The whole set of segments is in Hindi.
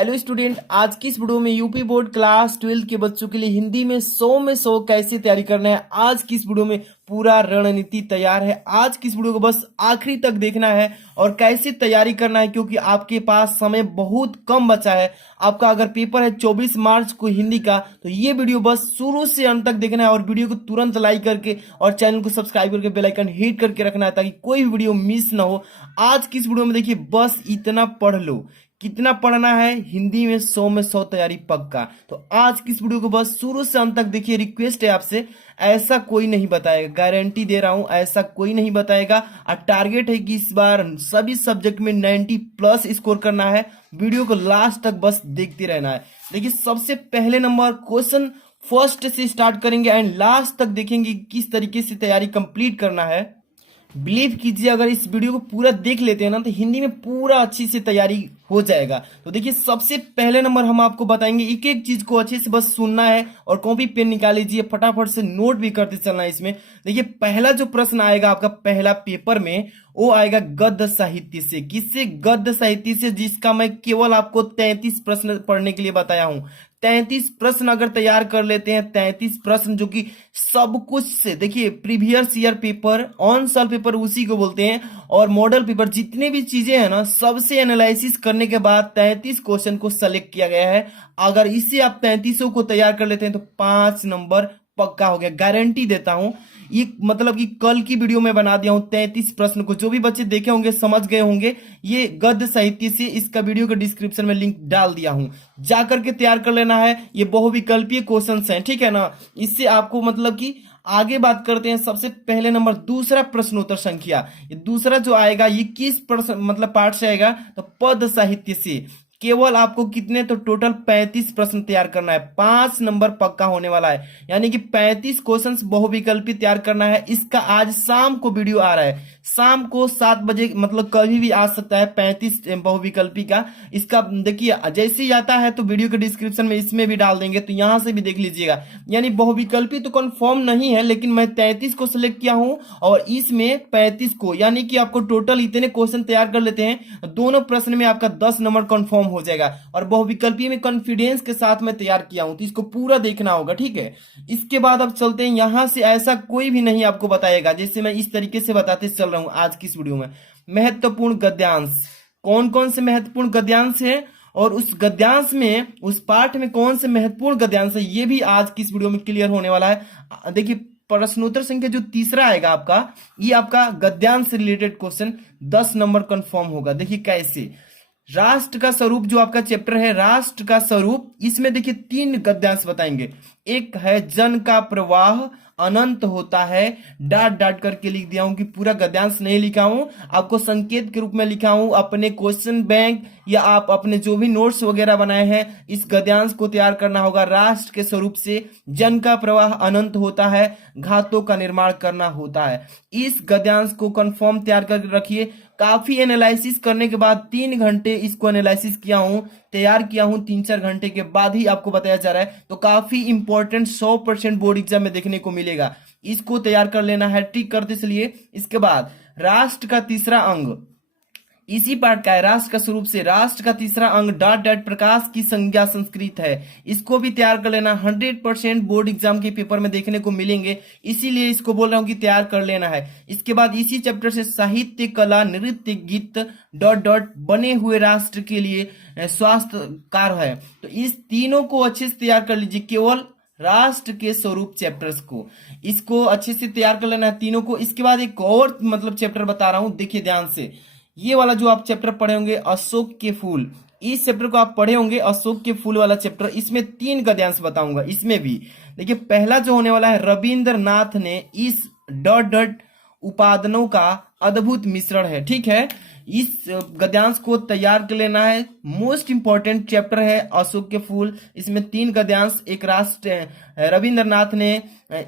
हेलो स्टूडेंट, आज की इस वीडियो में यूपी बोर्ड क्लास 12 के बच्चों के लिए हिंदी में 100 में 100 कैसे तैयारी करना है। आज की इस वीडियो में पूरा रणनीति तैयार है। आज की इस वीडियो को बस आखिरी तक देखना है और कैसे तैयारी करना है, क्योंकि आपके पास समय बहुत कम बचा है। आपका अगर पेपर है 24 मार्च को हिंदी का, तो ये वीडियो बस शुरू से अंत तक देखना है और वीडियो को तुरंत लाइक करके और चैनल को सब्सक्राइब करके बेल आइकन हिट करके रखना है, ताकि कोई भी वीडियो मिस ना हो। आज की इस वीडियो में देखिए, बस इतना पढ़ लो। कितना पढ़ना है? हिंदी में 100 में 100 तैयारी पक्का। तो आज की इस वीडियो को बस शुरू से अंत तक देखिए। रिक्वेस्ट है आपसे, ऐसा कोई नहीं बताएगा, गारंटी दे रहा हूं, ऐसा कोई नहीं बताएगा। और टारगेट है कि इस बार सभी सब्जेक्ट में 90 प्लस स्कोर करना है। वीडियो को लास्ट तक बस देखते रहना है। देखिए, सबसे पहले नंबर क्वेश्चन फर्स्ट से स्टार्ट करेंगे एंड लास्ट तक देखेंगे किस तरीके से तैयारी कंप्लीट करना है। बिलीव कीजिए, अगर इस वीडियो को पूरा देख लेते हैं ना, तो हिंदी में पूरा अच्छी से तैयारी हो जाएगा। तो देखिए, सबसे पहले नंबर हम आपको बताएंगे। एक एक चीज को अच्छे से बस सुनना है और कॉपी पेन निकाल लीजिए, फटाफट से नोट भी करते चलना है इसमें। देखिए, पहला जो प्रश्न आएगा आपका पहला पेपर में, वो आएगा गद्य साहित्य से। किससे? गद्य साहित्य से, जिसका मैं केवल आपको 33 प्रश्न पढ़ने के लिए बताया हूं। 33 प्रश्न अगर तैयार कर लेते हैं, 33 प्रश्न जो कि सब कुछ से, देखिए प्रीवियस ईयर पेपर, ऑन साल पेपर उसी को बोलते हैं, और मॉडल पेपर, जितने भी चीजें हैं ना, सबसे एनालिसिस करने के बाद 33 क्वेश्चन को सेलेक्ट किया गया है। अगर इसे आप 33 को तैयार कर लेते हैं तो 5 नंबर पक्का हो गया, गारंटी देता हूं। ये मतलब कि कल की वीडियो में बना दिया हूं 33 प्रश्न को। जो भी बच्चे देखे होंगे समझ गए होंगे। ये गद्य साहित्य से, इसका वीडियो के डिस्क्रिप्शन में लिंक डाल दिया हूं, जाकर के तैयार कर लेना है। ये बहुविकल्पीय क्वेश्चंस हैं, ठीक है ना। इससे आपको मतलब कि आगे बात करते हैं। सबसे पहले नंबर दूसरा प्रश्नोत्तर संख्या, ये दूसरा जो आएगा ये किस प्रश्न मतलब पार्ट से आएगा? तो पद साहित्य से। केवल आपको कितने? तो टोटल 35 प्रश्न तैयार करना है। 5 नंबर पक्का होने वाला है, यानी कि 35 क्वेश्चंस बहुविकल्पी तैयार करना है। इसका आज शाम को वीडियो आ रहा है, शाम को 7 बजे, मतलब कभी भी आ सकता है 35 बहुविकल्पी का। इसका देखिए, जैसे ही आता है तो वीडियो के डिस्क्रिप्शन में इसमें भी डाल देंगे, तो यहां से भी देख लीजिएगा। यानी बहुविकल्पी तो कंफर्म नहीं है, लेकिन मैं 33 को सिलेक्ट किया हूं और इसमें 35 को, यानी कि आपको टोटल इतने क्वेश्चन तैयार कर लेते हैं, दोनों प्रश्न में आपका 10 नंबर कंफर्म हो जाएगा। और बहुविकल्पी में कॉन्फिडेंस के साथ मैं तैयार किया हूं, तो इसको पूरा देखना होगा, ठीक है। इसके बाद अब चलते हैं, यहां से ऐसा कोई भी नहीं आपको बताएगा, जैसे मैं इस तरीके से बताते चल रहा हूं आज की इस वीडियो में। महत्वपूर्ण गद्यांश, कौन कौन से महत्वपूर्ण गद्यांश है और उस गद्यांश में, उस पाठ में कौन से महत्वपूर्ण गद्यांश है, ये भी आज की इस वीडियो में क्लियर होने वाला है। देखिए, प्रश्नोत्तर संख्या जो तीसरा आएगा आपका, ये आपका गद्यांश से रिलेटेड क्वेश्चन 10 नंबर कंफर्म होगा। देखिए कैसे, राष्ट्र का स्वरूप जो आपका चैप्टर है, राष्ट्र का स्वरूप, इसमें देखिए 3 गद्यांश बताएंगे। एक है जन का प्रवाह अनंत होता है, डाट डाट करके लिख दिया हूं कि पूरा गद्यांश नहीं लिखा हूं, आपको संकेत के रूप में लिखा हूं। अपने क्वेश्चन बैंक या आप अपने जो भी नोट्स वगैरह बनाए हैं, इस गद्यांश को तैयार करना होगा। राष्ट्र के स्वरूप से जन का प्रवाह अनंत होता है, घातों का निर्माण करना होता है। इस गद्यांश को कंफर्म तैयार कर रखिए। काफी एनालिसिस करने के बाद 3 घंटे इसको एनालिसिस किया हूं, तैयार किया हूं, 3-4 घंटे के बाद ही आपको बताया जा रहा है। तो काफी इंपॉर्टेंट 100% बोर्ड एग्जाम में देखने को मिलेगा। इसको तैयार कर लेना है, ठीक करते चलिए। इसके बाद राष्ट्र का तीसरा अंग, इसी पार्ट का है, राष्ट्र का स्वरूप से। राष्ट्र का तीसरा अंग डॉट डॉट प्रकाश की संज्ञा संस्कृत है, इसको भी तैयार कर लेना। 100% बोर्ड एग्जाम के पेपर में देखने को मिलेंगे, इसीलिए इसको बोल रहा हूं कि तैयार कर लेना है। इसके बाद इसी चैप्टर से साहित्य, कला, नृत्य, गीत डॉट डॉट बने हुए राष्ट्र के लिए स्वास्थ्य कार्य है। तो इस तीनों को अच्छे से तैयार कर लीजिए, केवल राष्ट्र के स्वरूप चैप्टर्स को, इसको अच्छे से तैयार कर लेना है तीनों को। इसके बाद एक और मतलब चैप्टर बता रहा हूं, देखिए ध्यान से। ये वाला जो आप चैप्टर पढ़े होंगे, अशोक के फूल, इस चैप्टर को आप पढ़े होंगे, अशोक के फूल वाला चैप्टर। इसमें 3 गद्यांश बताऊंगा। इसमें भी देखिए, पहला जो होने वाला है, रविंद्रनाथ ने इस डॉट डॉट उपादानों का अद्भुत मिश्रण है, ठीक है। इस गद्यांश को तैयार कर लेना है। मोस्ट इंपॉर्टेंट चैप्टर है अशोक के फूल। इसमें 3 गद्यांश, एक राष्ट्र रविंद्रनाथ ने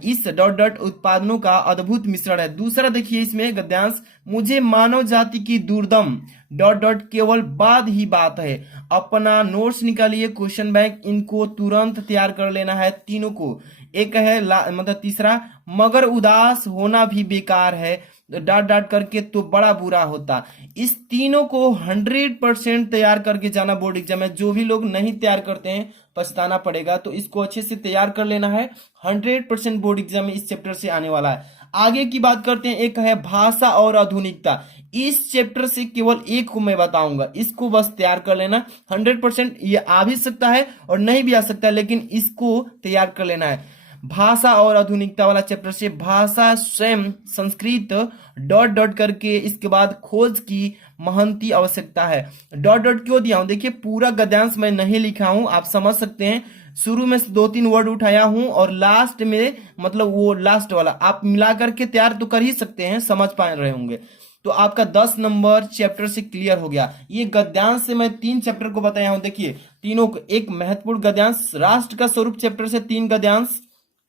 इस डॉट डॉट उत्पादनों का अद्भुत मिश्रण है। दूसरा देखिए इसमें गद्यांश, मुझे मानव जाति की दुर्दम डॉट डॉट केवल बाद ही बात है। अपना नोट्स निकालिए, क्वेश्चन बैंक, इनको तुरंत तैयार कर लेना है तीनों को। एक है मतलब तीसरा, मगर उदास होना भी बेकार है। डाट डाट करके तो बड़ा बुरा होता। इस तीनों को 100% तैयार करके जाना बोर्ड एग्जाम में। जो भी लोग नहीं तैयार करते हैं पछताना पड़ेगा, तो इसको अच्छे से तैयार कर लेना है। 100% बोर्ड एग्जाम में इस चैप्टर से आने वाला है। आगे की बात करते हैं, एक है भाषा और आधुनिकता। इस चैप्टर से केवल एक को मैं बताऊंगा, इसको बस तैयार कर लेना। 100% ये आ भी सकता है और नहीं भी आ सकता है, लेकिन इसको तैयार कर लेना है। भाषा और आधुनिकता वाला चैप्टर से भाषा स्वयं संस्कृत डॉट डॉट करके, इसके बाद खोज की महंती आवश्यकता है। डॉट डॉट क्यों दिया हूं, देखिए पूरा गद्यांश मैं नहीं लिखा हूं, आप समझ सकते हैं। शुरू में 2-3 वर्ड उठाया हूं और लास्ट में मतलब वो लास्ट वाला आप मिला करके तैयार तो कर ही सकते हैं, समझ पा रहे होंगे। तो आपका 10 नंबर चैप्टर से क्लियर हो गया। ये गद्यांश से मैं 3 चैप्टर को बताया हूं, देखिए तीनों को। एक महत्वपूर्ण गद्यांश, राष्ट्र का स्वरूप चैप्टर से 3 गद्यांश,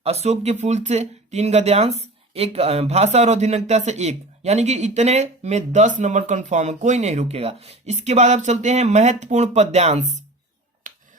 अशोक के फूल से 3 गद्यांश, एक भाषा और आधुनिकता से 1, यानी कि इतने में 10 नंबर कंफर्म है, कोई नहीं रुकेगा। इसके बाद अब चलते हैं महत्वपूर्ण पद्यांश।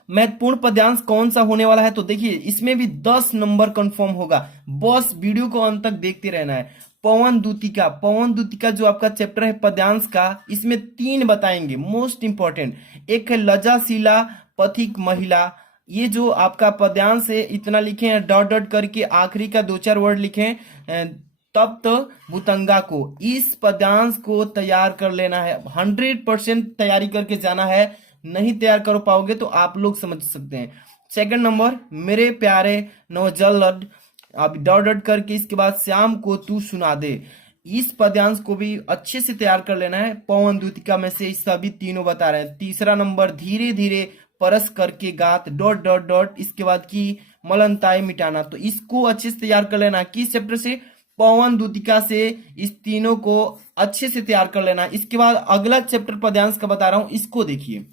महत्वपूर्ण पद्यांश कौन सा होने वाला है, तो देखिए इसमें भी 10 नंबर कंफर्म होगा, बस वीडियो को अंत तक देखते रहना है। पवन दूतिका, पवन दूतिका जो आपका चैप्टर है पद्यांश का, इसमें 3 बताएंगे मोस्ट इंपॉर्टेंट। एक है लज्जाशीला पथिक महिला, ये जो आपका पद्यांश है इतना लिखे हैं डॉट डॉट करके, आखिरी का 2-4 वर्ड लिखें तप्त भुतंगा को। इस पद्यांश को तैयार कर लेना है, 100% तैयारी करके जाना है। नहीं तैयार कर पाओगे तो आप लोग समझ सकते हैं। सेकंड नंबर, मेरे प्यारे नवजल्द, आप डॉट डॉट करके इसके बाद श्याम को तू सुना दे। इस पद्यांश को भी अच्छे से तैयार कर लेना है। पवन दूतिका में से सभी तीनों बता रहे हैं। तीसरा नंबर, धीरे धीरे परस करके गात डॉट डॉट डॉट, इसके बाद की मलनताए मिटाना। तो इसको अच्छे से तैयार कर लेना। किस चैप्टर से, पवन दूतिका से। इस तीनों को अच्छे से तैयार कर लेना। इसके बाद अगला चैप्टर पद्यांश का बता रहा हूं, इसको देखिए,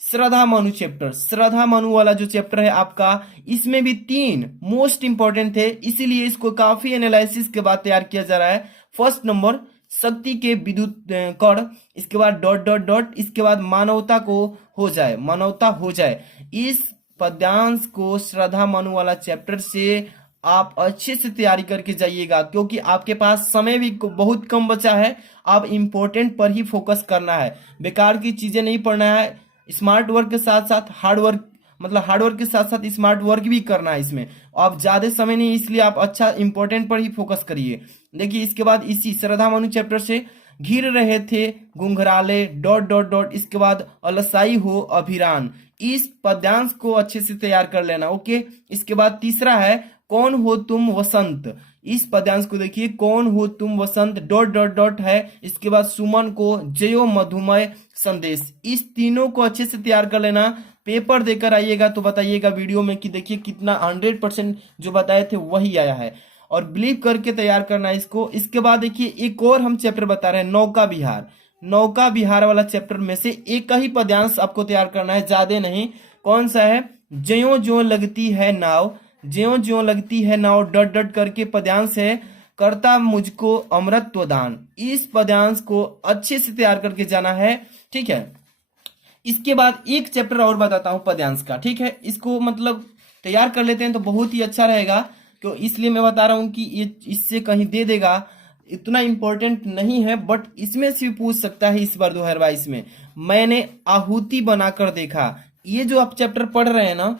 श्रद्धा मनु चैप्टर। श्रद्धा मनु वाला जो चैप्टर है आपका, इसमें भी 3 मोस्ट इंपॉर्टेंट थे, इसीलिए इसको काफी एनालिसिस के बाद तैयार किया जा रहा है। फर्स्ट नंबर, शक्ति के विद्युत कण, इसके बाद डॉट डॉट डॉट, इसके बाद मानवता को हो जाए, मानवता हो जाए। इस पद्यांश को श्रद्धा मनु वाला चैप्टर से आप अच्छे से तैयारी करके जाइएगा, क्योंकि आपके पास समय भी बहुत कम बचा है। आप इंपॉर्टेंट पर ही फोकस करना है, बेकार की चीजें नहीं पढ़ना है। स्मार्ट वर्क के साथ साथ हार्ड वर्क, मतलब हार्ड वर्क के साथ साथ स्मार्ट वर्क भी करना है इसमें। आप ज्यादा समय नहीं, इसलिए आप अच्छा इंपॉर्टेंट पर ही फोकस करिए। देखिए इसके बाद इसी श्रद्धा मनु चैप्टर से, घिर रहे थे घुंघराले डॉट डॉट डॉट, इसके बाद अलसाई हो अभिरान। इस पद्यांश को अच्छे से तैयार कर लेना, ओके। इसके बाद तीसरा है, कौन हो तुम वसंत। इस पद्यांश को देखिए, कौन हो तुम वसंत डॉट डॉट डॉट है, इसके बाद सुमन को जयो मधुमय संदेश। इस तीनों को अच्छे से तैयार कर लेना। पेपर देकर आइएगा तो बताइएगा वीडियो में कि देखिए कितना 100% जो बताए थे वही आया है, और बिलीव करके तैयार करना है इसको। इसके बाद देखिए एक और हम चैप्टर बता रहे हैं, नौका विहार। नौका विहार वाला चैप्टर में से एक ही पद्यांश आपको तैयार करना है, ज्यादा नहीं। कौन सा है, ज्यों ज्यों लगती है नाव, ज्यों ज्यों लगती है नाव डॉट डॉट करके पद्यांश है, करता मुझको अमृतत्व दान। इस पद्यांश को अच्छे से तैयार करके जाना है, ठीक है। इसके बाद एक चैप्टर और बताता हूं पद्यांश का, ठीक है। इसको मतलब तैयार कर लेते हैं तो बहुत ही अच्छा रहेगा, क्यों इसलिए मैं बता रहा हूं कि ये इससे कहीं दे देगा, इतना इंपॉर्टेंट नहीं है, बट इसमें से भी पूछ सकता है इस बार 2022 में। मैंने आहुति बनाकर देखा, ये जो आप चैप्टर पढ़ रहे हैं ना,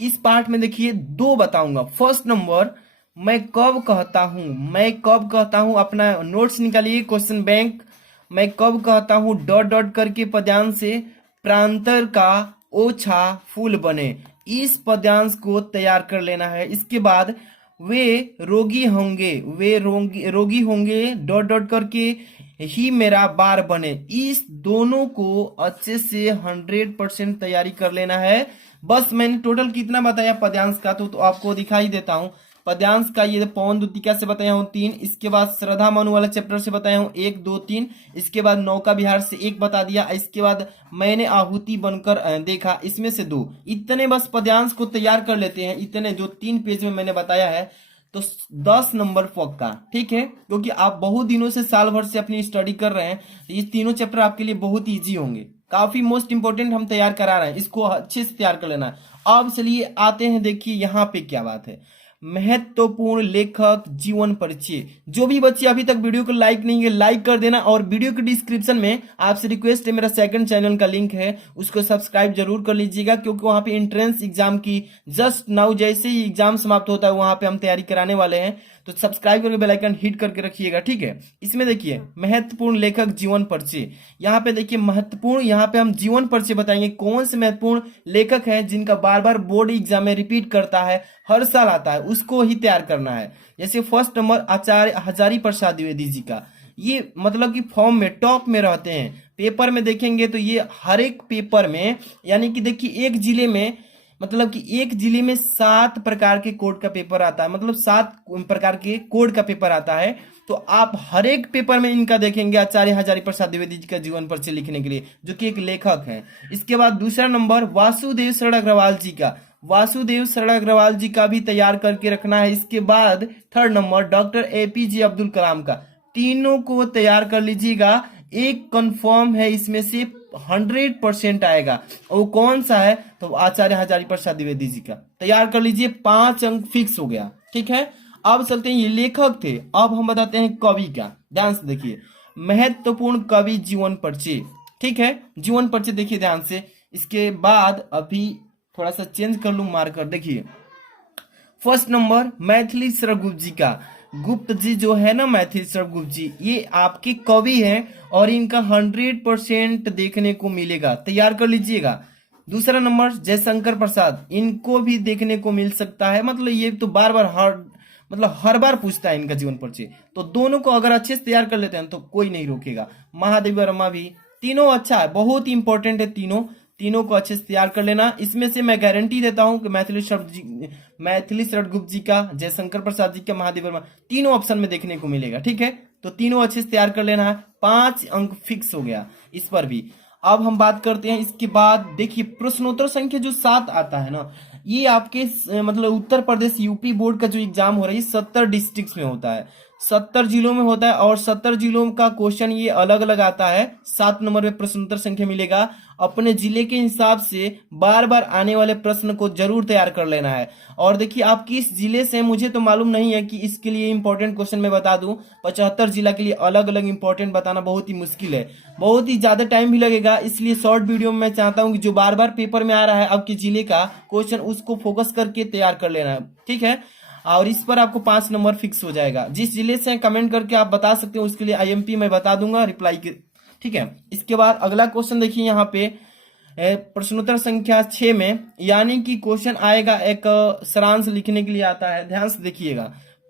इस पार्ट में देखिए 2 बताऊंगा। फर्स्ट नंबर, मैं कब कहता हूं, मैं कब कहता हूं, अपना नोट्स निकालिए, क्वेश्चन बैंक। मैं कब कहता हूं डॉट डॉट करके पद्यांश से, प्रांतर का ओछा फूल बने। इस पद्यांश को तैयार कर लेना है। इसके बाद, वे रोगी होंगे, वे रोगी होंगे डॉट डॉट करके ही मेरा बार बने। इस दोनों को अच्छे से 100% तैयारी कर लेना है। बस मैंने टोटल कितना बताया पद्यांश का, तो आपको दिखाई देता हूं। पद्यांश का ये पवन दूतिका से बताया हूं 3, इसके बाद श्रद्धा मनु वाला चैप्टर से बताया हूं 1 2 3, इसके बाद नौका विहार से 1 बता दिया, इसके बाद मैंने आहुति बनकर देखा, इसमें से 2। इतने बस पद्यांश को तैयार कर लेते हैं, इतने जो 3 पेज में मैंने बताया है, तो 10 नंबर पक्का, ठीक है। क्योंकि आप बहुत दिनों से, साल भर से अपनी स्टडी कर रहे हैं, तो ये तीनों चैप्टर आपके लिए बहुत ईजी होंगे, काफी मोस्ट इंपोर्टेंट हम तैयार करा रहे हैं, इसको अच्छे से तैयार कर लेना है। अब चलिए आते हैं, देखिए यहाँ पे क्या बात है। महत्वपूर्ण लेखक जीवन परिचय। जो भी बच्चे अभी तक वीडियो को लाइक नहीं है, लाइक कर देना, और वीडियो के डिस्क्रिप्शन में आपसे रिक्वेस्ट है, मेरा सेकंड चैनल का लिंक है, उसको सब्सक्राइब जरूर कर लीजिएगा, क्योंकि वहां पे एंट्रेंस एग्जाम की जस्ट नाउ जैसे ही एग्जाम समाप्त होता है वहां पे हम तैयारी कराने वाले हैं। तो सब्सक्राइब करके बेल आइकन हिट करके रखिएगा, ठीक है। इसमें देखिए महत्वपूर्ण लेखक जीवन परिचय, यहाँ पे देखिए महत्वपूर्ण, यहाँ पे हम जीवन परिचय बताएंगे कौन से महत्वपूर्ण लेखक हैं जिनका बार बार बोर्ड एग्जाम में रिपीट करता है, हर साल आता है, उसको ही तैयार करना है। जैसे फर्स्ट नंबर आचार्य हजारी प्रसाद द्विवेदी जी का, ये मतलब कि फॉर्म में टॉप में रहते हैं। पेपर में देखेंगे तो ये हर एक पेपर में, यानी कि देखिए एक जिले में, मतलब कि एक जिले में 7 प्रकार के कोड का पेपर आता है, मतलब 7 प्रकार के कोड का पेपर आता है। तो आप हर एक पेपर में इनका देखेंगे आचार्य हजारी प्रसाद द्विवेदी जी का जीवन परिचय लिखने के लिए, जो कि एक लेखक हैं। इसके बाद दूसरा नंबर वासुदेव शरण अग्रवाल जी का, वासुदेव शरण अग्रवाल जी का भी तैयार करके रखना है। इसके बाद third number doctor APJ Abdul Kalam का, तीनों को तैयार कर लीजिएगा। एक कंफर्म है इसमें से 100% आएगा, वो कौन सा है, तो आचार्य हजारी प्रसाद द्विवेदी जी का तैयार कर लीजिए, 5 अंक फिक्स हो गया, ठीक है। अब चलते हैं, ये लेखक थे, अब हम बताते हैं कवि का। ध्यान से देखिए, महत्वपूर्ण कवि जीवन परिचय, ठीक है, जीवन परिचय देखिए ध्यान से। इसके बाद अभी थोड़ा सा चेंज कर लूं मार्कर, देखिए फर्स्ट नंबर मैथिली शरण गुप्त जी का, गुप्त जी जो है ना, मैथिली शरण गुप्त जी, ये आपके कवि हैं और इनका 100% देखने को मिलेगा, तैयार कर लीजिएगा। दूसरा नंबर जयशंकर प्रसाद, इनको भी देखने को मिल सकता है, मतलब ये तो बार बार हर बार पूछता है इनका जीवन परिचय, तो दोनों को अगर अच्छे से तैयार कर लेते हैं तो कोई नहीं रोकेगा। महादेवी वर्मा भी, तीनों अच्छा है, बहुत ही इंपॉर्टेंट है, तीनों को अच्छे से तैयार कर लेना। इसमें से मैं गारंटी देता हूं कि मैथिली शरण गुप्त जी का, जयशंकर प्रसाद जी का, महादेव वर्मा, तीनों ऑप्शन में देखने को मिलेगा, ठीक है। तो तीनों अच्छे से तैयार कर लेना है, 5 अंक फिक्स हो गया इस पर भी। अब हम बात करते हैं, इसके बाद देखिए प्रश्नोत्तर संख्या जो 7 आता है ना, ये आपके मतलब उत्तर प्रदेश यूपी बोर्ड का जो एग्जाम हो रहा है, 70 डिस्ट्रिक्ट में होता है, 70 जिलों में होता है, और 70 जिलों का क्वेश्चन ये अलग अलग आता है। 7 नंबर में प्रश्नोत्तर संख्या मिलेगा, अपने जिले के हिसाब से बार बार आने वाले प्रश्न को जरूर तैयार कर लेना है। और देखिए आप किस जिले से, मुझे तो मालूम नहीं है कि इसके लिए इंपॉर्टेंट क्वेश्चन मैं बता दूं, 75 जिला के लिए अलग अलग इंपॉर्टेंट बताना बहुत ही मुश्किल है, बहुत ही ज्यादा टाइम भी लगेगा। इसलिए शॉर्ट वीडियो में मैं चाहता हूं कि जो बार बार पेपर में आ रहा है आपके जिले का क्वेश्चन, उसको फोकस करके तैयार कर लेना है, ठीक है। और इस पर आपको 5 नंबर फिक्स हो जाएगा। जिस जिले से कमेंट करके आप बता सकते हो, उसके लिए आईएमपी मैं बता दूंगा रिप्लाई के, ठीक है। इसके बाद अगला क्वेश्चन देखिए, यहाँ पे प्रश्नोत्तर संख्या 6 में, यानी कि क्वेश्चन आएगा, एक सारांश लिखने के लिए आता है, ध्यान से देखिएगा।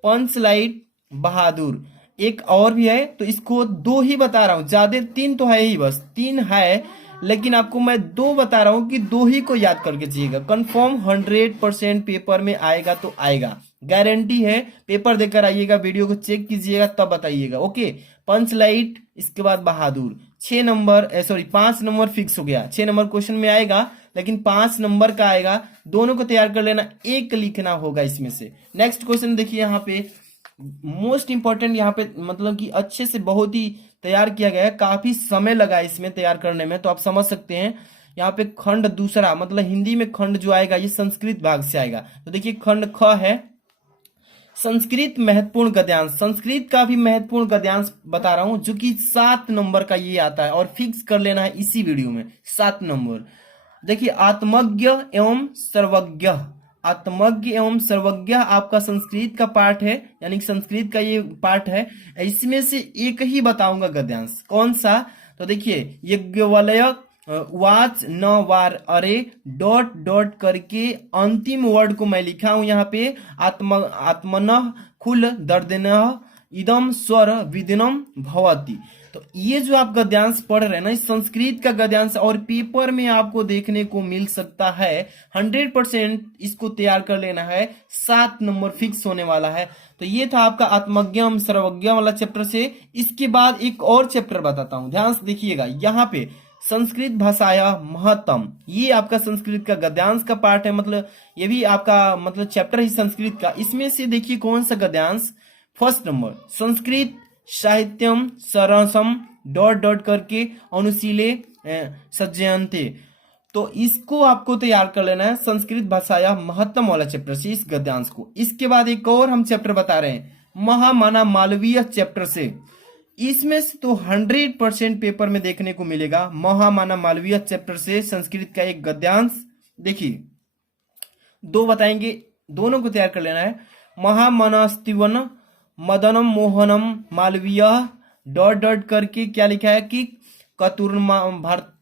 पंच लाइट बहादुर, एक और भी है, तो इसको 2 ही बता रहा हूं, ज्यादा 3 तो है ही, बस 3 है, लेकिन आपको मैं 2 बता रहा हूं कि 2 ही को याद करके चाहिएगा। कंफर्म 100% पेपर में आएगा तो आएगा, गारंटी है। पेपर देकर आइएगा, वीडियो को चेक कीजिएगा तब बताइएगा, ओके। पंच लाइट, इसके बाद बहादुर, 5 नंबर फिक्स हो गया। 6 नंबर क्वेश्चन में आएगा, लेकिन 5 नंबर का आएगा, दोनों को तैयार कर लेना, एक लिखना होगा इसमें से। नेक्स्ट क्वेश्चन देखिए, यहाँ पे मोस्ट इंपॉर्टेंट, यहाँ पे मतलब कि अच्छे से बहुत ही तैयार किया गया है, काफी समय लगा इसमें तैयार करने में, तो आप समझ सकते हैं। यहाँ पे खंड दूसरा, मतलब हिंदी में खंड जो आएगा ये संस्कृत भाग से आएगा, तो देखिए खंड ख है, संस्कृत महत्वपूर्ण गद्यांश, संस्कृत का भी महत्वपूर्ण गद्यांश बता रहा हूं, जो कि 7 नंबर का ये आता है, और फिक्स कर लेना है इसी वीडियो में 7 नंबर। देखिए आत्मज्ञ एवं सर्वज्ञ, आत्मज्ञ एवं सर्वज्ञ आपका संस्कृत का पार्ट है, यानी संस्कृत का ये पार्ट है। इसमें से एक ही बताऊंगा गद्यांश, कौन सा, तो देखिए यज्ञवलय वाच न वार, अरे डॉट डॉट करके अंतिम वर्ड को मैं लिखा हूं यहाँ पे, आत्मनः खुल दर्दनः इदम स्वर विदिनम भवति। तो ये जो आप गद्यांश पढ़ रहे हैं ना, इस संस्कृत का गद्यांश, और पेपर में आपको देखने को मिल सकता है, 100% इसको तैयार कर लेना है, 7 नंबर फिक्स होने वाला है। तो ये था आपका आत्मज्ञम सर्वज्ञ वाला चैप्टर से। इसके बाद एक और चैप्टर बताता हूं, ध्यान से देखिएगा, यहाँ पे संस्कृत भाषाया महत्तम, ये आपका संस्कृत का गद्यांश का पार्ट है, मतलब ये भी आपका मतलब चैप्टर है संस्कृत का। इसमें से देखिए कौन सा गद्यांश, फर्स्ट नंबर संस्कृत साहित्यम सरसम डॉट डॉट करके अनुशीले सज्जयन्ते, तो इसको आपको तैयार कर लेना है संस्कृत भाषाया महत्तम वाला चैप्टर से, इस गद्यांश को। इसके बाद एक और हम चैप्टर बता रहे हैं महामना मालवीय चैप्टर से। इसमें से तो 100% पेपर में देखने को मिलेगा महामना मालवीय चैप्टर से संस्कृत का एक गद्यांश। देखिए दो बताएंगे, दोनों को तैयार कर लेना है। महामनस्तिवन मदनम मोहनम मालवीय डॉट डॉट करके क्या लिखा है कि कतुर्मा भारत,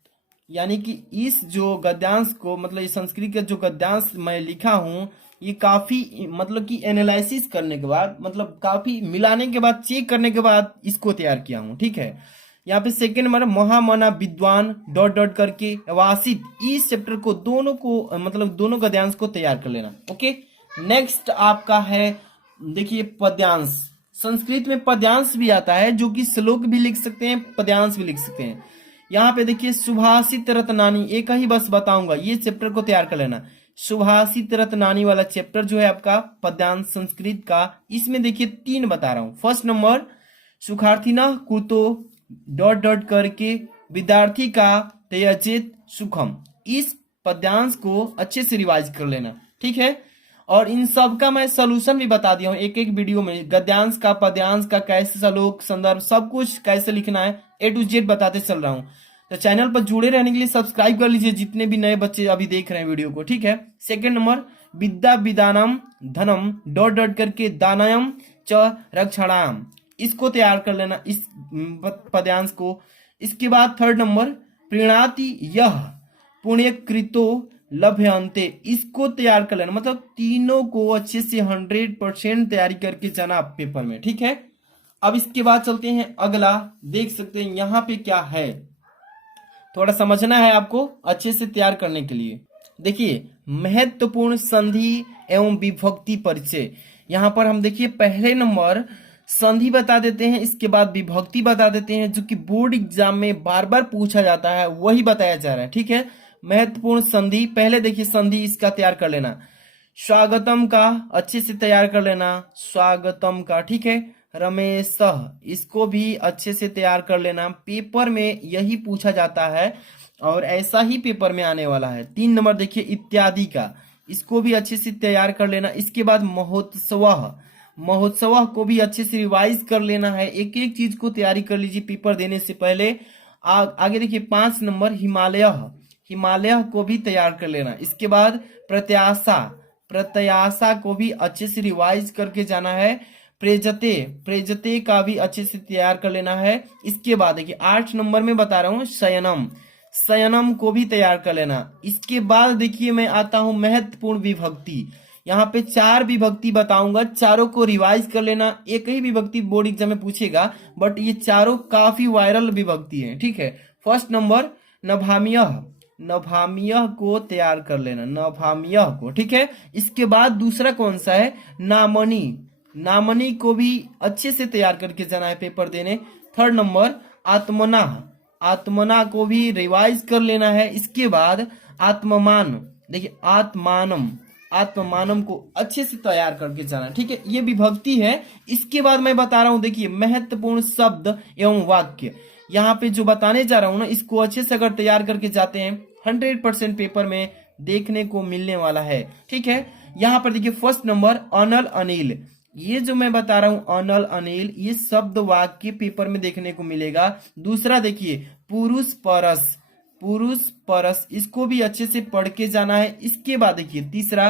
यानी कि इस जो गद्यांश को, मतलब इस संस्कृत का जो गद्यांश मैं लिखा हूं, ये काफी मतलब कि एनालिसिस करने के बाद, मतलब काफी मिलाने के बाद, चेक करने के बाद इसको तैयार किया हूं। ठीक है, यहाँ पे सेकेंड नंबर महामना विद्वान डॉट डॉट करके वासित, इस चैप्टर को दोनों को मतलब दोनों गद्यांश को तैयार कर लेना। ओके, नेक्स्ट आपका है देखिए पद्यांश। संस्कृत में पद्यांश भी आता है, जो कि श्लोक भी लिख सकते हैं, पद्यांश भी लिख सकते हैं। यहाँ पे देखिए सुभाषित रत्नानी, एक ही बस बताऊंगा, ये चैप्टर को तैयार कर लेना। सुभाषित रत्नानी वाला चैप्टर जो है आपका पद्यांश संस्कृत का, इसमें देखिए 3 बता रहा हूं। फर्स्ट नंबर सुखार्थिना कुतो डॉट डॉट करके विद्यार्थी का त्यजेत सुखम, इस पद्यांश को अच्छे से रिवाइज कर लेना। ठीक है, और इन सब का मैं सोल्यूशन भी बता दिया हूँ एक एक वीडियो में, गद्यांश का, पद्यांश का, कैसे श्लोक संदर्भ सब कुछ कैसे लिखना है, A to Z बताते चल रहा हूँ। तो चैनल पर जुड़े रहने के लिए सब्सक्राइब कर लीजिए, जितने भी नए बच्चे अभी देख रहे हैं वीडियो को। ठीक है, सेकंड नंबर विद्या विदानम धनम डॉट डॉट करके दानयम च रक्षणाम, इसको तैयार कर लेना, इस पद्यांश को। इसके बाद थर्ड नंबर प्रीणाति यह पुण्यकृतो लभ्यन्ते, इसको तैयार कर लेना। मतलब तीनों को अच्छे से 100% तैयारी करके जाना आप पेपर में। ठीक है, अब इसके बाद चलते हैं अगला, देख सकते हैं यहाँ पे क्या है, थोड़ा समझना है आपको अच्छे से तैयार करने के लिए। देखिए महत्वपूर्ण संधि एवं विभक्ति परिचय, यहाँ पर हम देखिए पहले नंबर संधि बता देते हैं, इसके बाद विभक्ति बता देते हैं, जो कि बोर्ड एग्जाम में बार बार पूछा जाता है, वही बताया जा रहा है। ठीक है, महत्वपूर्ण संधि, पहले देखिए संधि इसका तैयार कर लेना। स्वागतम का अच्छे से तैयार कर लेना, स्वागतम का। ठीक है, रमेश, इसको भी अच्छे से तैयार कर लेना, पेपर में यही पूछा जाता है और ऐसा ही पेपर में आने वाला है। 3 नंबर देखिए इत्यादि का, इसको भी अच्छे से तैयार कर लेना। इसके बाद महोत्सव, महोत्सव को भी अच्छे से रिवाइज कर लेना है, एक एक चीज को तैयारी कर लीजिए पेपर देने से पहले। आगे देखिए 5 नंबर हिमालय, हिमालय को भी तैयार कर लेना। इसके बाद प्रत्याशा, प्रत्याशा को भी अच्छे से रिवाइज करके जाना है। प्रेजते, प्रेजते का भी अच्छे से तैयार कर लेना है। इसके बाद देखिए 8 नंबर में बता रहा हूँ शयनम, शयनम को भी तैयार कर लेना। इसके बाद देखिए मैं आता हूं महत्वपूर्ण विभक्ति, यहाँ पे 4 विभक्ति बताऊंगा, चारों को रिवाइज कर लेना। एक ही विभक्ति बोर्ड एग्जाम में पूछेगा, बट ये चारों काफी वायरल विभक्ति है। ठीक है, फर्स्ट नंबर नभाम्य, नभाम्य को तैयार कर लेना, नभाम्य को। ठीक है, इसके बाद दूसरा कौन सा है, नामनी, नामनी को भी अच्छे से तैयार करके जाना है पेपर देने। थर्ड नंबर आत्मना, आत्मना को भी रिवाइज कर लेना है। इसके बाद आत्ममान, देखिए आत्मानम, आत्ममानम को अच्छे से तैयार करके जाना। ठीक है, ये विभक्ति है। इसके बाद मैं बता रहा हूं देखिए महत्वपूर्ण शब्द एवं वाक्य, यहाँ पे जो बताने जा रहा हूं ना, इसको अच्छे से अगर तैयार करके जाते हैं 100% पेपर में देखने को मिलने वाला है। ठीक है, यहाँ पर देखिए फर्स्ट नंबर अनल अनिल, ये जो मैं बता रहा हूं अनल अनिल, ये शब्द वाक्य पेपर में देखने को मिलेगा। दूसरा देखिए पुरुष परस, पुरुष परस, इसको भी अच्छे से पढ़ के जाना है। इसके बाद देखिए तीसरा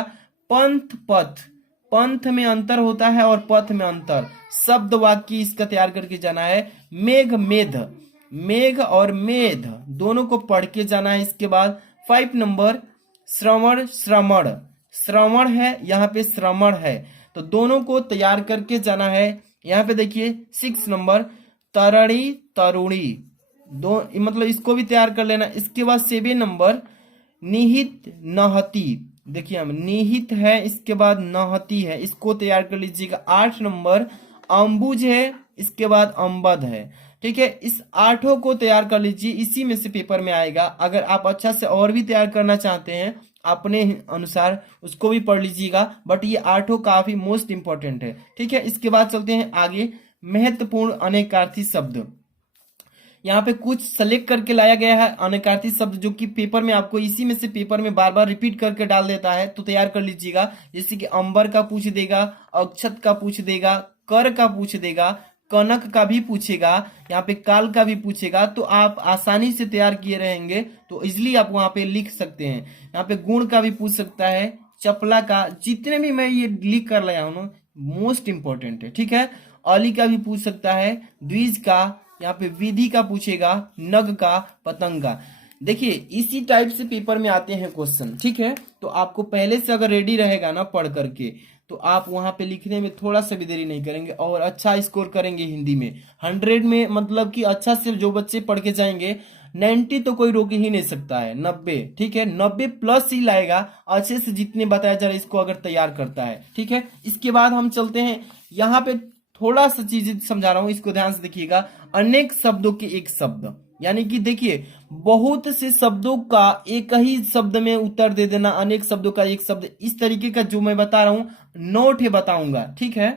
पंथ पथ, पंथ में अंतर होता है और पथ में अंतर, शब्द वाक्य इसका तैयार करके जाना है। मेघ मेध, मेघ और मेध दोनों को पढ़ के जाना है। इसके बाद 5 नंबर श्रवण, श्रमण, श्रवण है, यहाँ पे श्रमण है, तो दोनों को तैयार करके जाना है। यहाँ पे देखिए 6 नंबर तरणी तरुणी, दो मतलब इसको भी तैयार कर लेना। इसके बाद 7 नंबर निहित नहती, देखिए हम निहित है, इसके बाद नहती है, इसको तैयार कर लीजिएगा। 8 नंबर अम्बुज है, इसके बाद अम्बद है। ठीक है, इस 8 को तैयार कर लीजिए, इसी में से पेपर में आएगा। अगर आप अच्छा से और भी तैयार करना चाहते हैं अपने अनुसार, उसको भी पढ़ लीजिएगा, बट ये 8 काफी मोस्ट इंपॉर्टेंट है। ठीक है, इसके बाद चलते हैं आगे महत्वपूर्ण अनेकार्थी शब्द। यहाँ पे कुछ सेलेक्ट करके लाया गया है अनेकार्थी शब्द जो कि पेपर में आपको इसी में से पेपर में बार बार रिपीट करके डाल देता है, तो तैयार कर लीजिएगा। जैसे कि अंबर का पूछ देगा, अक्षत का पूछ देगा, कर का पूछ देगा, कनक का भी पूछेगा, यहाँ पे काल का भी पूछेगा, तो आप आसानी से तैयार किए रहेंगे, तो इजिली आप वहां पे लिख सकते हैं। यहाँ पे गुण का भी पूछ सकता है, चपला का, जितने भी मैं ये लिख कर लाया हूँ मोस्ट इंपॉर्टेंट है, ठीक है। अली का भी पूछ सकता है, द्विज का, यहाँ पे विधि का पूछेगा, नग का, पतंग का। देखिए इसी टाइप से पेपर में आते हैं क्वेश्चन, ठीक है। तो आपको पहले से अगर रेडी रहेगा ना पढ़ करके, तो आप वहां पे लिखने में थोड़ा सा भी देरी नहीं करेंगे और अच्छा स्कोर करेंगे हिंदी में। 100 में मतलब कि अच्छा से जो बच्चे पढ़ के जाएंगे 90 तो कोई रोक ही नहीं सकता है, 90, ठीक है, 90 प्लस ही लाएगा अच्छे से, जितने बताया जा रहा है इसको अगर तैयार करता है, ठीक है। इसके बाद हम चलते हैं, यहाँ पे थोड़ा सा चीज समझा रहा हूं, इसको ध्यान से देखिएगा। अनेक शब्दों के एक शब्द, यानी कि देखिए बहुत से शब्दों का एक ही शब्द में उत्तर दे देना, अनेक शब्दों का एक शब्द, इस तरीके का जो मैं बता रहा हूं 9 ठे बताऊंगा, ठीक है।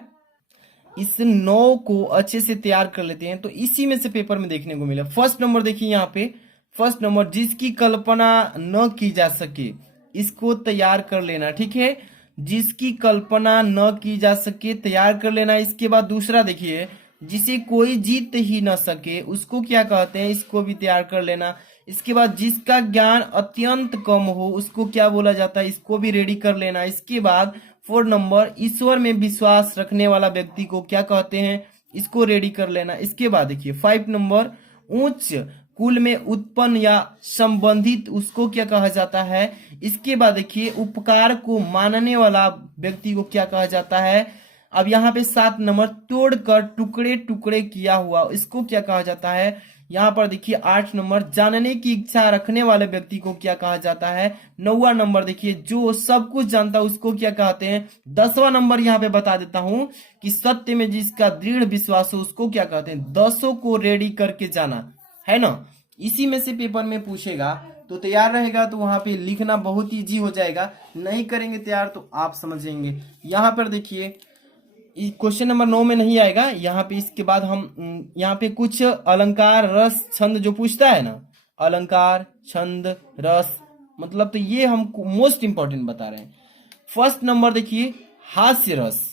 इस 9 को अच्छे से तैयार कर लेते हैं, तो इसी में से पेपर में देखने को मिला। फर्स्ट नंबर देखिए यहाँ पे, फर्स्ट नंबर, जिसकी कल्पना न की जा सके, इसको तैयार कर लेना, ठीक है। जिसकी कल्पना न की जा सके तैयार कर लेना। इसके बाद दूसरा देखिए, जिसे कोई जीत ही न सके उसको क्या कहते हैं, इसको भी तैयार कर लेना। इसके बाद जिसका ज्ञान अत्यंत कम हो उसको क्या बोला जाता है, इसको भी रेडी कर लेना। इसके बाद 4 नंबर, ईश्वर में विश्वास रखने वाला व्यक्ति को क्या कहते हैं, इसको रेडी कर लेना। इसके बाद देखिए 5 नंबर, उच्च कुल में उत्पन्न या संबंधित उसको क्या कहा जाता है। इसके बाद देखिए उपकार को मानने वाला व्यक्ति को क्या कहा जाता है। अब यहाँ पे 7 नंबर, तोड़कर टुकड़े टुकड़े किया हुआ, इसको क्या कहा जाता है। यहाँ पर देखिए 8 नंबर, जानने की इच्छा रखने वाले व्यक्ति को क्या कहा जाता है। 9वां नंबर देखिए, जो सब कुछ जानता है उसको क्या कहते हैं। 10वां नंबर यहाँ पे बता देता हूं कि सत्य में जिसका दृढ़ विश्वास हो उसको क्या कहते हैं। 10 को रेडी करके जाना है ना, इसी में से पेपर में पूछेगा, तो तैयार रहेगा तो वहां पे लिखना बहुत इजी हो जाएगा। नहीं करेंगे तैयार तो आप समझेंगे। यहाँ पर देखिए क्वेश्चन नंबर 9 में नहीं आएगा यहाँ पे। इसके बाद हम यहाँ पे कुछ अलंकार, रस, छंद जो पूछता है ना, अलंकार, छंद, रस, मतलब तो ये हम मोस्ट इंपॉर्टेंट बता रहे हैं। फर्स्ट नंबर देखिए हास्य रस,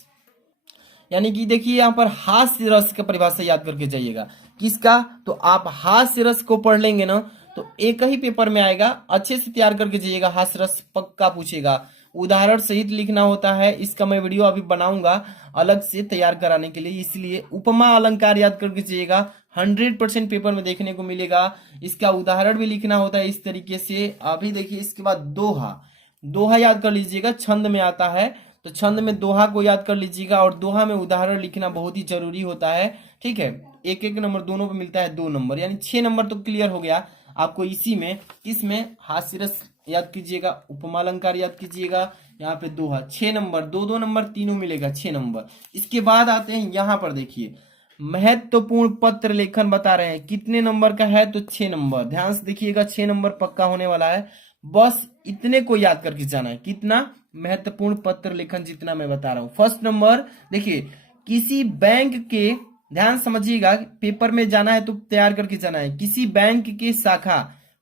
यानी कि देखिए यहाँ पर हास्य रस का परिभाषा याद करके जाइएगा। किसका, तो आप हास्य रस को पढ़ लेंगे ना तो एक ही पेपर में आएगा, अच्छे से तैयार करके जाइएगा। हास्य रस पक्का पूछेगा, उदाहरण सहित लिखना होता है। इसका मैं वीडियो अभी बनाऊंगा अलग से तैयार कराने के लिए, इसलिए उपमा अलंकार याद करके जाइएगा, 100% पेपर में देखने को मिलेगा। इसका उदाहरण भी लिखना होता है इस तरीके से। अभी देखिए इसके बाद दोहा, दोहा याद कर लीजिएगा, छंद में आता है, तो छंद में दोहा को याद कर लीजिएगा और दोहा में उदाहरण लिखना बहुत ही जरूरी होता है, ठीक है। एक एक नंबर दोनों पे मिलता है 2 नंबर, यानी 6 नंबर तो क्लियर हो गया आपको इसी में। इसमें हास्य रस याद कीजिएगा, उपमा अलंकार याद कीजिएगा, यहाँ पे दोहा 6 नंबर, 2 नंबर तीनों मिलेगा 6 नंबर। इसके बाद आते हैं यहाँ पर देखिए महत्वपूर्ण पत्र लेखन बता रहे हैं, कितने नंबर का है, तो 6 नंबर। ध्यान से देखिएगा 6 नंबर पक्का होने वाला है, बस इतने को याद करके जाना है। कितना, महत्वपूर्ण पत्र लेखन जितना मैं बता रहा हूं। फर्स्ट नंबर देखिए, किसी बैंक के, ध्यान समझिएगा, पेपर में जाना है तो तैयार करके जाना है। किसी बैंक के शाखा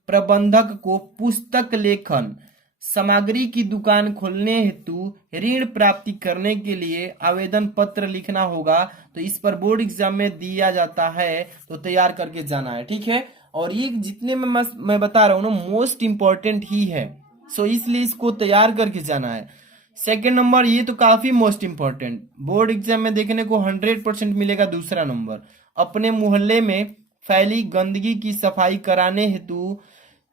प्रबंधक को पुस्तक लेखन सामग्री की दुकान खोलने हेतु ऋण प्राप्ति करने के लिए आवेदन पत्र लिखना होगा, तो इस पर बोर्ड एग्जाम में दिया जाता है, तो तैयार करके जाना है, ठीक है। और ये जितने में मैं बता रहा हूँ ना मोस्ट इंपॉर्टेंट ही है, सो इसलिए इसको तैयार करके जाना है। सेकंड नंबर, ये तो काफी मोस्ट इंपॉर्टेंट, बोर्ड एग्जाम में देखने को 100% मिलेगा। दूसरा नंबर, अपने मोहल्ले में फैली गंदगी की सफाई कराने हेतु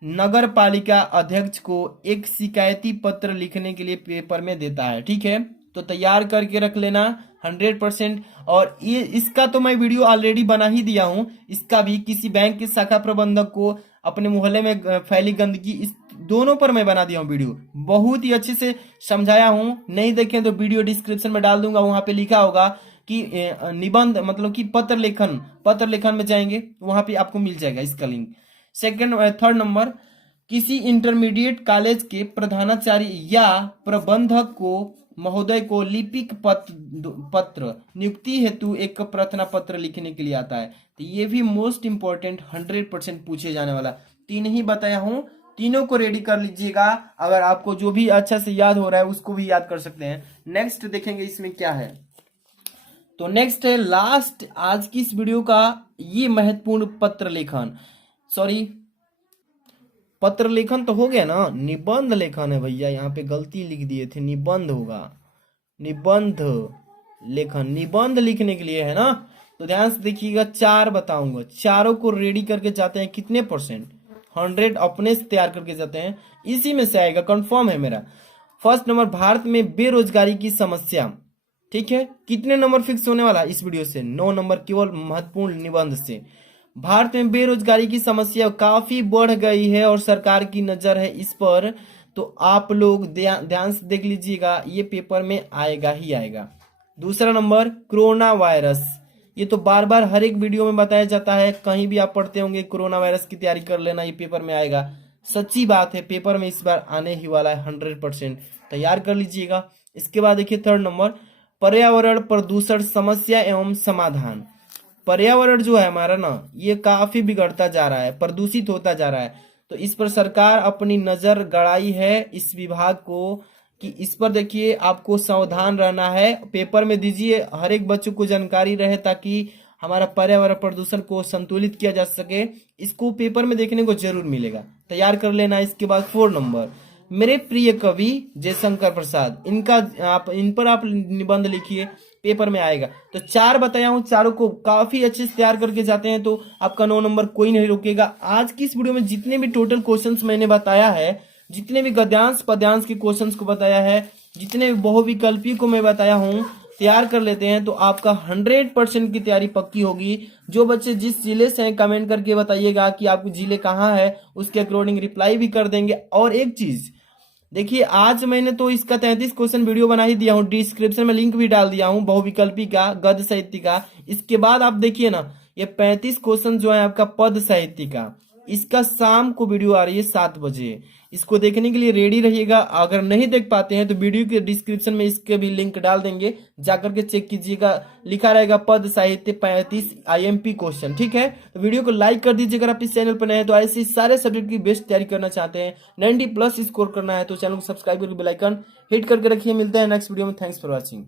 नगर पालिका अध्यक्ष को एक शिकायती पत्र लिखने के लिए पेपर में देता है, ठीक है। तो तैयार करके रख लेना 100%। और ये इसका तो मैं वीडियो ऑलरेडी बना ही दिया हूं, इसका भी किसी बैंक के शाखा प्रबंधक को अपने मोहल्ले में फैली गंदगी, इस दोनों पर मैं बना दिया हूं वीडियो, बहुत ही अच्छे से समझाया हूं। नहीं देखें तो वीडियो डिस्क्रिप्शन में डाल दूंगा, वहां पे लिखा होगा कि निबंध मतलब कि पत्र लेखन में जाएंगे वहां पे आपको मिल जाएगा इसका लिंक। थर्ड नंबर, किसी इंटरमीडिएट कॉलेज के प्रधानाचार्य या प्रबंधक को महोदय को लिपिक पत्र नियुक्ति हेतु एक प्रार्थना पत्र लिखने के लिए आता है। तो ये भी मोस्ट इंपॉर्टेंट 100% पूछे जाने वाला 3 ही बताया हूं, तीनों को रेडी कर लीजिएगा। अगर आपको जो भी अच्छा से याद हो रहा है उसको भी याद कर सकते हैं। नेक्स्ट देखेंगे इसमें क्या है। तो नेक्स्ट है लास्ट आज की इस वीडियो का ये महत्वपूर्ण पत्र लेखन, सॉरी पत्र लेखन तो हो गया ना, निबंध लेखन है भैया, यहाँ पे गलती लिख दिए थे, निबंध होगा, निबंध लेखन, निबंध लिखने के लिए है ना। तो ध्यान से देखिएगा, 4 बताऊंगा, चारों को रेडी करके जाते हैं कितने परसेंट, 100 अपने से तैयार करके जाते हैं, इसी में से आएगा, कंफर्म है मेरा। फर्स्ट नंबर, भारत में बेरोजगारी की समस्या, ठीक है, कितने नंबर फिक्स होने वाला इस वीडियो से, 9 नंबर केवल महत्वपूर्ण निबंध से। भारत में बेरोजगारी की समस्या काफी बढ़ गई है और सरकार की नजर है इस पर, तो आप लोग ध्यान से देख लीजिएगा, ये पेपर में आएगा ही आएगा। दूसरा नंबर, कोरोना वायरस, ये तो बार बार हर एक वीडियो में बताया जाता है, कहीं भी आप पढ़ते होंगे कोरोना वायरस की तैयारी कर लेना, ये पेपर में आएगा, सच्ची बात है, पेपर में इस बार आने ही वाला है, 100% तैयार कर लीजिएगा। इसके बाद देखिए थर्ड नंबर, पर्यावरण प्रदूषण समस्या एवं समाधान। पर्यावरण जो है हमारा ना, ये काफी बिगड़ता जा रहा है, प्रदूषित होता जा रहा है, तो इस पर सरकार अपनी नजर गड़ाई है इस विभाग को कि इस पर देखिए आपको सावधान रहना है, पेपर में दीजिए, हर एक बच्चों को जानकारी रहे ताकि हमारा पर्यावरण प्रदूषण को संतुलित किया जा सके, इसको पेपर में देखने को जरूर मिलेगा, तैयार कर लेना। इसके बाद 4 नंबर, मेरे प्रिय कवि जयशंकर प्रसाद, इन पर आप निबंध लिखिए, पेपर में आएगा। तो 4 बताया हूं, चारों को काफी अच्छे से तैयार करके जाते हैं तो आपका 9 नंबर कोई नहीं रोकेगा। आज की इस वीडियो में जितने भी टोटल क्वेश्चंस मैंने बताया है, जितने भी गद्यांश पद्यांश के क्वेश्चंस को बताया है, जितने भी बहुविकल्पी को मैं बताया हूं, तैयार कर लेते हैं तो आपका 100% की तैयारी पक्की होगी। जो बच्चे जिस जिले से हैं कमेंट करके बताइएगा कि आपको जिले कहाँ है, उसके अकॉर्डिंग रिप्लाई भी कर देंगे। और एक चीज देखिए, आज मैंने तो इसका 33 क्वेश्चन वीडियो बना ही दिया हूँ, डिस्क्रिप्शन में लिंक भी डाल दिया हूँ बहुविकल्पी का, गद्य साहित्य का। इसके बाद आप देखिए ना, ये 35 क्वेश्चन जो है आपका पद साहित्य का, इसका शाम को वीडियो आ रही है 7 बजे, इसको देखने के लिए रेडी रहिएगा। अगर नहीं देख पाते हैं तो वीडियो के डिस्क्रिप्शन में इसके भी लिंक डाल देंगे, जाकर के चेक कीजिएगा, लिखा रहेगा पद साहित्य 35 IMP क्वेश्चन, ठीक है। तो वीडियो को लाइक कर दीजिए अगर आप इस चैनल पर नए हैं, तो ऐसे सारे सब्जेक्ट की बेस्ट तैयारी करना चाहते हैं, 90+ स्कोर करना है, तो चैनल को सब्सक्राइब करके बेल आइकन हिट करके रखिए। मिलते हैं नेक्स्ट वीडियो में, थैंक्स फॉर वॉचिंग।